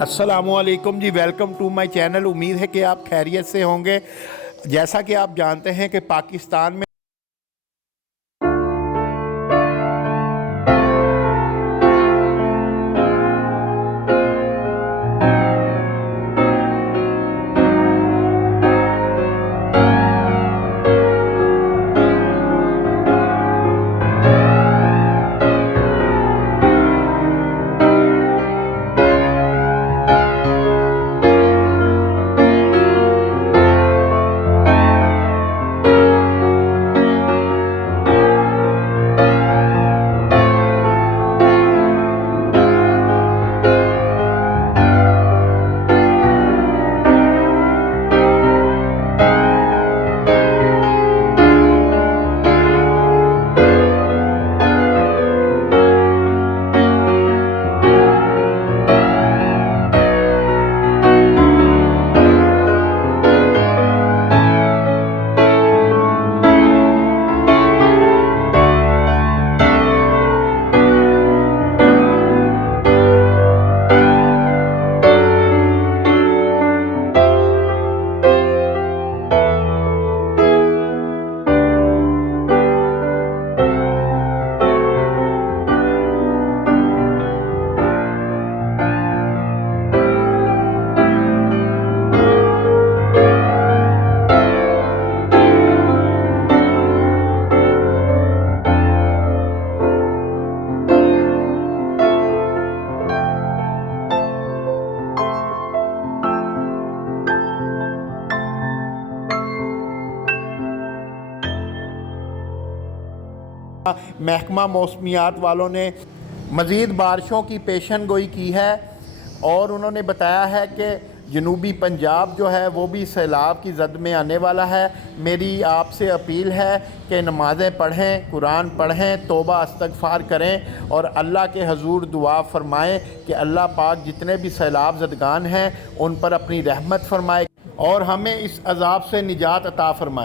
अस्सलामुअलैकुम जी, welcome to my channel. उम्मीद है कि आप खैरियत से होंगे। जैसा कि आप जानते हैं कि पाकिस्तान में महकमा मौसमियात वालों ने मज़ीद बारिशों की पेशन गोई की है और उन्होंने बताया है कि जनूबी पंजाब जो है वो भी सैलाब की जद में आने वाला है। मेरी आपसे अपील है कि नमाज़ें पढ़ें, कुरान पढ़ें, तौबा इस्तग़फ़ार करें और अल्लाह के हजूर दुआ फ़रमाएँ कि अल्लाह पाक जितने भी सैलाब ज़दगान हैं उन पर अपनी रहमत फ़रमाए और हमें इस अज़ाब से निजात अता फ़रमाए।